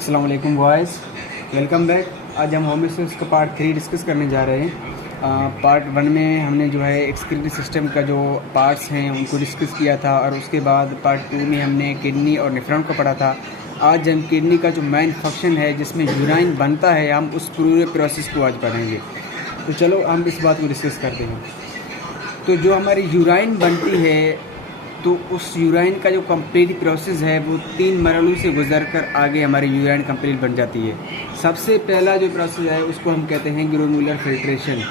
अस्सलाम वालेकुम boys, welcome back. आज हम होमोसिस का पार्ट 3 डिस्कस करने जा रहे हैं। पार्ट 1 में हमने जो है एक्सक्रीटरी सिस्टम का जो पार्ट्स हैं उनको डिस्कस किया था और उसके बाद पार्ट 2 में हमने किडनी और नेफ्रॉन को पढ़ा था। आज हम किडनी का जो मेन फंक्शन है जिसमें यूराइन बनता है, हम उस पूरे प्रोसेस को आज पढ़ेंगे। तो चलो हम इस बात को डिस्कस करते हैं। तो जो हमारी यूराइन बनती है तो उस यूराइन का जो कंप्लीट प्रोसेस है वो 3 मरहलों से गुजरकर आगे हमारी यूराइन कंप्लीट बन जाती है। सबसे पहला जो प्रोसेस है उसको हम कहते हैं ग्लोमुलर फिल्ट्रेशन।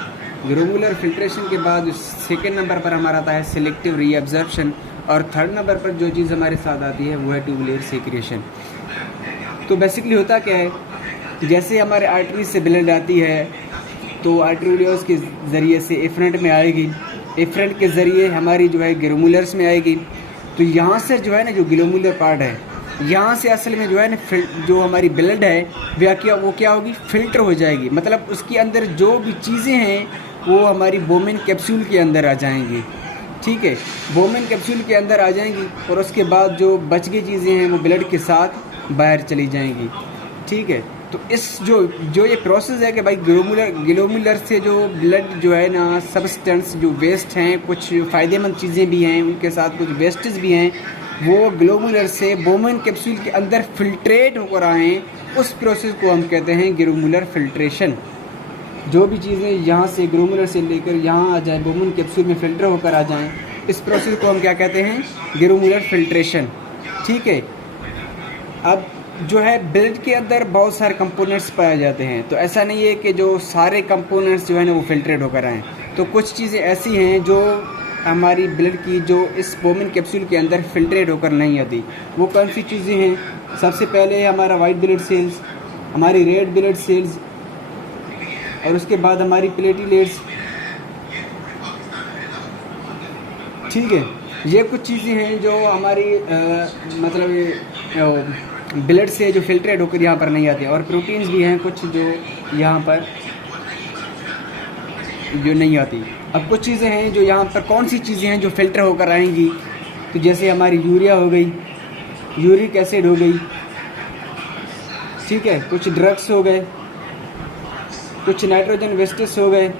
ग्लोमुलर फिल्ट्रेशन के बाद सेकेंड नंबर पर हमारा आता है सिलेक्टिव रीअब्जॉर्प्शन और थर्ड नंबर पर जो चीज़ हमारे साथ आती है वो है ट्यूबुलर सेक्रेशन। तो बेसिकली होता क्या है, जैसे हमारे आर्टरी से ब्लड आती है तो आर्टरियोल्स के ज़रिए से एफरेंट में आएगी, एफरेंट के ज़रिए हमारी जो है ग्लोमुलर्स में आएगी। तो यहाँ से जो है ना जो ग्लोमुलर पार्ट है, यहाँ से असल में जो है ना जो हमारी ब्लड है वो क्या होगी, फ़िल्टर हो जाएगी। मतलब उसके अंदर जो भी चीज़ें हैं वो हमारी बोमेन कैप्सूल के अंदर आ जाएंगी। ठीक है, बोमेन कैप्सूल के अंदर आ जाएंगी और उसके बाद जो बच गई चीज़ें हैं वो ब्लड के साथ बाहर चली जाएंगी। ठीक है, तो इस जो ये प्रोसेस है कि भाई ग्लोमुलर से जो ब्लड जो है ना सब्सटेंस जो वेस्ट हैं, कुछ फ़ायदेमंद चीज़ें भी हैं, उनके साथ कुछ वेस्टेज भी हैं, वो ग्लोमुलर से बोमेन कैप्सूल के अंदर फिल्ट्रेट होकर आएँ, उस प्रोसेस को हम कहते हैं ग्लोमुलर फिल्ट्रेशन। जो भी चीज़ें यहाँ से ग्लोमुलर से लेकर यहाँ आ जाए, बोमेन कैप्सूल में फ़िल्टर होकर आ जाएँ, इस प्रोसेस को हम क्या कहते हैं, ग्लोमुलर फिल्ट्रेशन। ठीक है, अब जो है ब्लड के अंदर बहुत सारे कंपोनेंट्स पाए जाते हैं, तो ऐसा नहीं है कि जो सारे कंपोनेंट्स जो है ना वो फिल्ट्रेट होकर आएँ। तो कुछ चीज़ें ऐसी हैं जो हमारी ब्लड की जो इस बोमेन कैप्सूल के अंदर फिल्ट्रेट होकर नहीं आती। वो कौन सी चीज़ें हैं? सबसे पहले हमारा वाइट ब्लड सेल्स, हमारी रेड ब्लड सेल्स और उसके बाद हमारी प्लेटलेट्स। ठीक है, ये कुछ चीज़ें हैं जो हमारी मतलब ब्लड से जो फिल्ट्रेट होकर यहाँ पर नहीं आते। और प्रोटीन्स भी हैं कुछ जो यहाँ पर जो नहीं आती। अब कुछ चीज़ें हैं जो यहाँ पर कौन सी चीज़ें हैं जो फ़िल्टर होकर आएंगी, तो जैसे हमारी यूरिया हो गई, यूरिक एसिड हो गई, ठीक है, कुछ ड्रग्स हो गए, कुछ नाइट्रोजन वेस्टेस हो गए।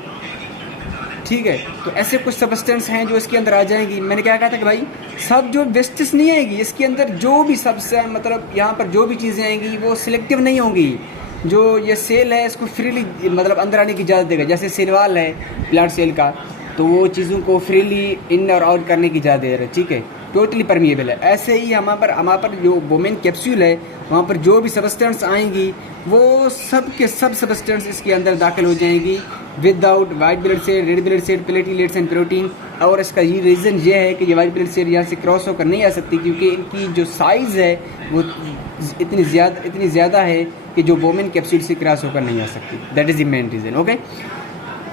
ठीक है, तो ऐसे कुछ सब्सटेंस हैं जो इसके अंदर आ जाएंगी। मैंने क्या कहा था कि भाई सब जो वेस्टेस नहीं आएगी, इसके अंदर जो भी सबसे मतलब यहाँ पर जो भी चीज़ें आएंगी वो सिलेक्टिव नहीं होंगी। जो ये सेल है इसको फ्रीली मतलब अंदर आने की इजाज़त देगा। जैसे सेल वाल है ब्लड सेल का, तो वो चीज़ों को फ्रीली इन और आउट करने की इजाज़त दे रहा है। ठीक है, टोटली परमिएबल है। ऐसे ही हमारे पर जो बोमेन कैप्सूल है वहाँ पर जो भी सब्सटेंस आएंगी वो सब के सब सब्सटेंस इसके अंदर दाखिल हो जाएंगी without white blood cell, red blood cell, platelets and protein. और इसका ये रीज़न ये है कि ये वाइट ब्लड सेल यहाँ से क्रॉस होकर नहीं आ सकती क्योंकि इनकी जो साइज़ है वो इतनी ज़्यादा है कि जो बोमेन कैप्सूल से क्रॉस होकर नहीं आ सकती। That is the main reason. Okay,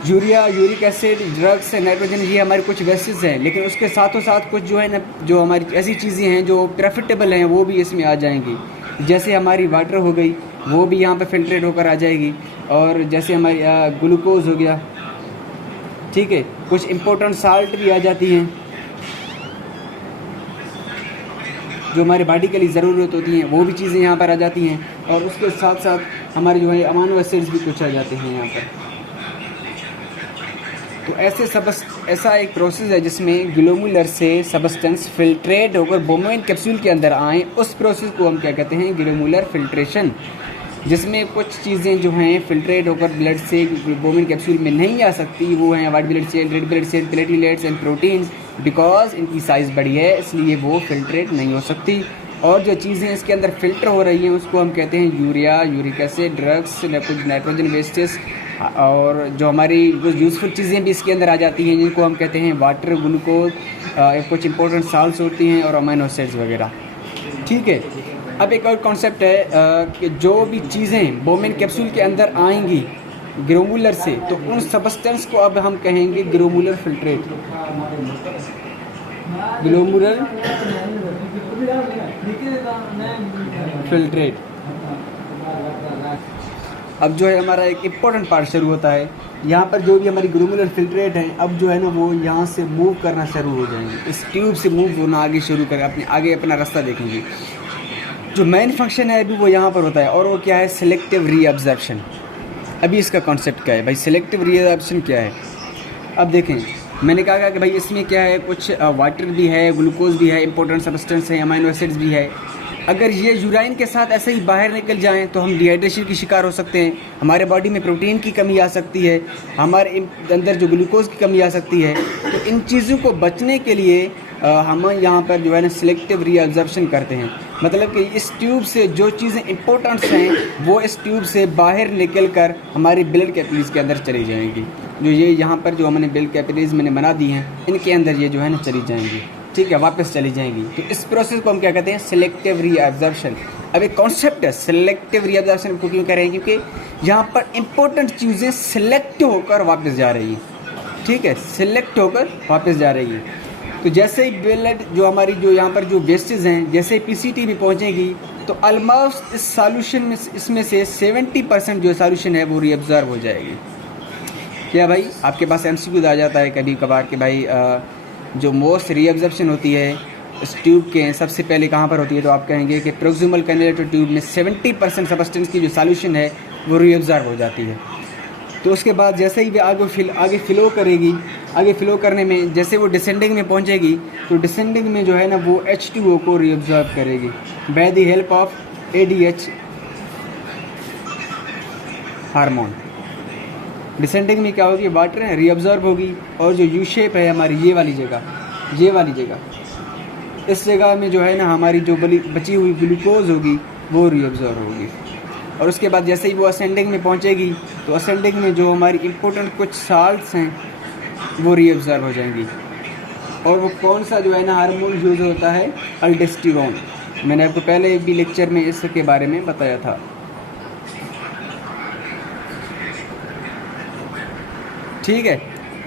urea, uric acid, drugs, nitrogen, ये हमारे कुछ वेसेस हैं, लेकिन उसके साथों साथ कुछ जो है ना जो हमारी ऐसी चीज़ें हैं जो प्रॉफिटेबल हैं वो भी इसमें आ जाएंगी। जैसे हमारी वाटर हो गई वो भी यहाँ पे फिल्ट्रेट होकर आ जाएगी। और जैसे हमारी ग्लूकोज हो गया, ठीक है, कुछ इम्पोर्टेंट साल्ट भी आ जाती हैं जो हमारे बॉडी के लिए ज़रूरत होती हैं, वो भी चीज़ें यहाँ पर आ जाती हैं। और उसके साथ साथ हमारे जो है अमाइनो एसिड्स भी कुछ आ जाते हैं यहाँ पर। तो ऐसा एक प्रोसेस है जिसमें ग्लोमुलर से सब्सटेंस फिल्ट्रेट होकर बोमेन कैप्सूल के अंदर आएँ, उस प्रोसेस को हम क्या कहते हैं, ग्लोमुलर फिल्ट्रेशन। जिसमें कुछ चीज़ें जो हैं फिल्ट्रेट होकर ब्लड से बोमेन कैप्सूल में नहीं आ सकती, वो हैं white blood cell, red blood cell, platelets and proteins. Because इनकी साइज़ बड़ी है इसलिए वो फिल्ट्रेट नहीं हो सकती। और जो चीज़ें इसके अंदर फ़िल्टर हो रही हैं उसको हम कहते हैं यूरिया, यूरिक एसिड, ड्रग्स, कुछ नाइट्रोजन वेस्टेस। और जो हमारी कुछ यूज़फुल चीज़ें भी इसके अंदर आ जाती हैं जिनको हम कहते हैं वाटर, ग्लूकोज, कुछ इंपॉर्टेंट साल्ट्स होती हैं और अमाइनो एसिड्स वगैरह। ठीक है, अब एक और कॉन्सेप्ट है कि जो भी चीज़ें बोमेन कैप्सूल के अंदर आएंगी ग्लोमुलर से, तो उन सब्सटेंस को अब हम कहेंगे ग्लोमुलर फिल्ट्रेट। Glomerular filtrate. अब जो है हमारा एक इम्पोर्टेंट पार्ट शुरू होता है। यहाँ पर जो भी हमारी ग्लोमुलर फिल्ट्रेट हैं अब जो है ना वो यहाँ से मूव करना शुरू हो जाएंगे, इस ट्यूब से मूव होना आगे शुरू कर आगे अपना रास्ता देखेंगे। जो मेन फंक्शन है अभी वो यहाँ पर होता है, और वो क्या है, सिलेक्टिव रीअब्जॉर्प्शन। अभी इसका कॉन्सेप्ट क्या है भाई, सिलेक्टिव रीअब्जॉर्प्शन क्या है। अब देखें, मैंने कहा कि भाई इसमें क्या है, कुछ वाटर भी है, ग्लूकोज भी है, इंपॉर्टेंट सब्सटेंस है, अमाइनो एसिड्स भी है। अगर ये यूराइन के साथ ऐसे ही बाहर निकल जाएं तो हम डिहाइड्रेशन की शिकार हो सकते हैं, हमारे बॉडी में प्रोटीन की कमी आ सकती है, हमारे अंदर जो ग्लूकोज की कमी आ सकती है। तो इन चीज़ों को बचने के लिए हम यहाँ पर जो है ना सिलेक्टिव रीअब्जॉर्प्शन करते हैं। मतलब कि इस ट्यूब से जो चीज़ें इंपॉर्टेंट हैं वो इस ट्यूब से बाहर निकल कर हमारी ब्लड कैपिलरीज के अंदर चली जाएंगी। जो ये यहाँ पर जो हमने ब्लड कैपिलरीज मैंने बना दी हैं, इनके अंदर ये जो है ना चली जाएंगी, ठीक है, वापस चली जाएंगी। तो इस प्रोसेस को हम क्या कहते हैं, सिलेक्टिव रीअब्जॉर्प्शन। अब एक कॉन्सेप्ट है सिलेक्टिव रीअब्जॉर्प्शन को क्यों कह रहे हैं, क्योंकि यहाँ पर इंपॉर्टेंट चीज़ें सिलेक्ट होकर वापस जा रही हैं, ठीक है, सिलेक्ट होकर वापस जा रही है। तो जैसे ही ब्लड जो हमारी जो यहाँ पर जो वेस्टेज हैं, जैसे ही पीसीटी में पहुँचेगी तो ऑलमोस्ट इस सॉल्यूशन में इसमें से 70% जो सॉल्यूशन है वो रीअब्जॉर्ब हो जाएगी। क्या भाई आपके पास एमसीक्यू आ जाता है कभी कभार कि भाई जो मोस्ट रीअब्जॉर्प्शन होती है इस ट्यूब के सबसे पहले कहाँ पर होती है, तो आप कहेंगे कि प्रोक्सिमल कैनिलेटर ट्यूब में 70% सब्सटेंस की जो सॉल्यूशन है वो रीअब्जॉर्ब हो जाती है। तो उसके बाद जैसे ही वे आगे फ्लो करेगी, आगे फ्लो करने में जैसे वो डिसेंडिंग में पहुंचेगी तो डिसेंडिंग में जो है ना वो H2O को रीअब्जॉर्ब करेगी by the help of ADH hormone. Descending में क्या होगी, वाटर है रीअब्जॉर्ब होगी, और जो यू शेप है हमारी ये वाली जगह, इस जगह में जो है ना हमारी जो बची हुई ग्लूकोज होगी वो रीअब्जॉर्ब होगी। और उसके बाद जैसे ही वो असेंडिंग में पहुंचेगी तो असेंडिंग में जो हमारी इंपॉर्टेंट कुछ साल्ट्स हैं वो रीअब्जॉर्ब हो जाएंगी। और वो कौन सा जो है ना हार्मोन यूज होता है, अल्डोस्टेरोन। मैंने आपको पहले भी लेक्चर में इसके बारे में बताया था। ठीक है,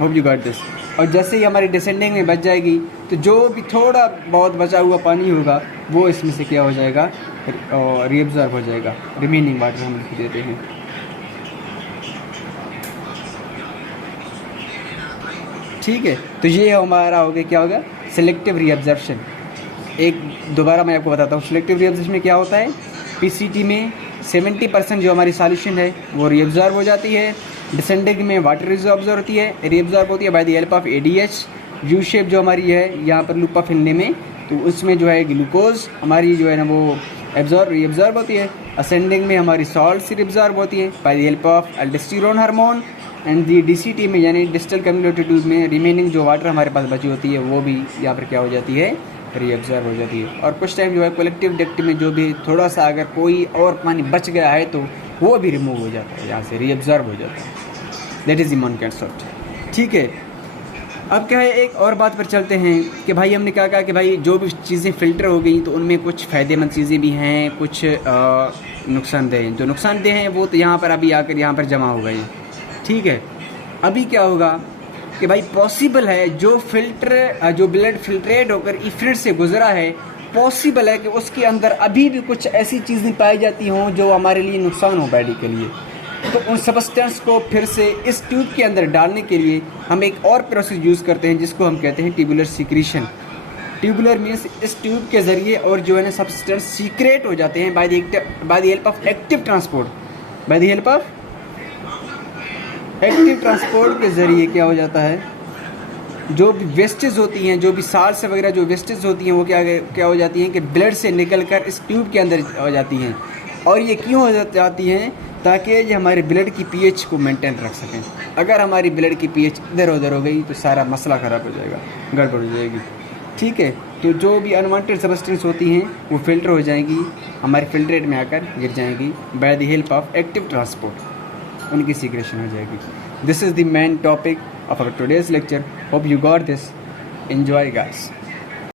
होप यू गॉट दिस। और जैसे ही हमारी डिसेंडिंग में बच जाएगी तो जो भी थोड़ा बहुत बचा हुआ पानी होगा वो इसमें से क्या हो जाएगा, रीअब्जॉर्ब हो जाएगा। रिमेनिंग वाटर हम लिख देते हैं। ठीक है, तो ये हमारा हो गया, क्या हो गया, सिलेक्टिव रीअब्जॉर्प्शन। एक दोबारा मैं आपको बताता हूँ सिलेक्टिव रीअब्जॉर्प्शन में क्या होता है। पीसीटी में 70% जो हमारी सॉल्यूशन है वो रीअब्जॉर्ब हो जाती है। डिसेंडिंग में वाटर रीअब्जॉर्ब होती है by the help of ADH। U shape जो हमारी है यहाँ पर लूपा फिलने में, तो उसमें जो है ग्लूकोज हमारी जो है ना वो रीअब्जॉर्ब होती है। असेंडिंग में हमारी सॉल्ट रीअब्जॉर्ब होती है by the help of अल्डोस्टेरोन hormone. And the DCT में यानी डिस्टल कम्युनिकेटर ट्यूब में रिमेनिंग जो वाटर हमारे पास बची होती है वो भी यहाँ पर क्या हो जाती है, रीअब्जॉर्ब हो जाती है। और कुछ टाइम जो है कलेक्टिव डक्ट में जो भी थोड़ा सा अगर कोई और पानी बच गया है तो वो भी रिमूव हो जाता है, यहाँ से रीअब्जॉर्ब हो जाता है। That is the main concept. ठीक है, अब क्या है, एक और बात पर चलते हैं कि भाई हमने क्या कहा कि भाई जो भी चीज़ें फ़िल्टर हो गई तो उनमें कुछ फ़ायदेमंद चीज़ें भी हैं, कुछ नुकसानदेह हैं। जो नुकसानदेह हैं वो तो यहाँ पर अभी आकर यहाँ पर जमा हो गई। ठीक है, अभी क्या होगा कि भाई पॉसिबल है जो ब्लड फिल्ट्रेट होकर इफ्रेट से गुजरा है, पॉसिबल है कि उसके अंदर अभी भी कुछ ऐसी चीज़ें पाई जाती हों जो हमारे लिए नुकसान हो बॉडी के लिए। तो उन सब्सटेंस को फिर से इस ट्यूब के अंदर डालने के लिए हम एक और प्रोसेस यूज़ करते हैं जिसको हम कहते हैं ट्यूबुलर सीक्रेशन। ट्यूबुलर मीन्स इस ट्यूब के ज़रिए और जो है ना सब्सटेंस सीक्रेट हो जाते हैं by the help of active transport के ज़रिए क्या हो जाता है, जो भी वेस्टेज होती हैं, जो भी साल्ट्स वगैरह जो वेस्टेज होती हैं वो क्या हो जाती हैं कि ब्लड से निकलकर इस ट्यूब के अंदर हो जाती हैं। और ये क्यों हो जाती हैं, ताकि ये हमारे ब्लड की pH को मेंटेन रख सकें। अगर हमारी ब्लड की pH इधर उधर हो गई तो सारा मसला ख़राब हो जाएगा, गड़बड़ हो जाएगी। ठीक है, तो जो भी अनवांटेड सब्सटेंस होती हैं वो फिल्टर हो जाएंगी, हमारे फिल्ट्रेट में आकर गिर जाएंगी by the help of active transport, उनकी सीक्रेशन हो जाएगी। This is the main topic of our today's lecture. Hope you got this. Enjoy guys.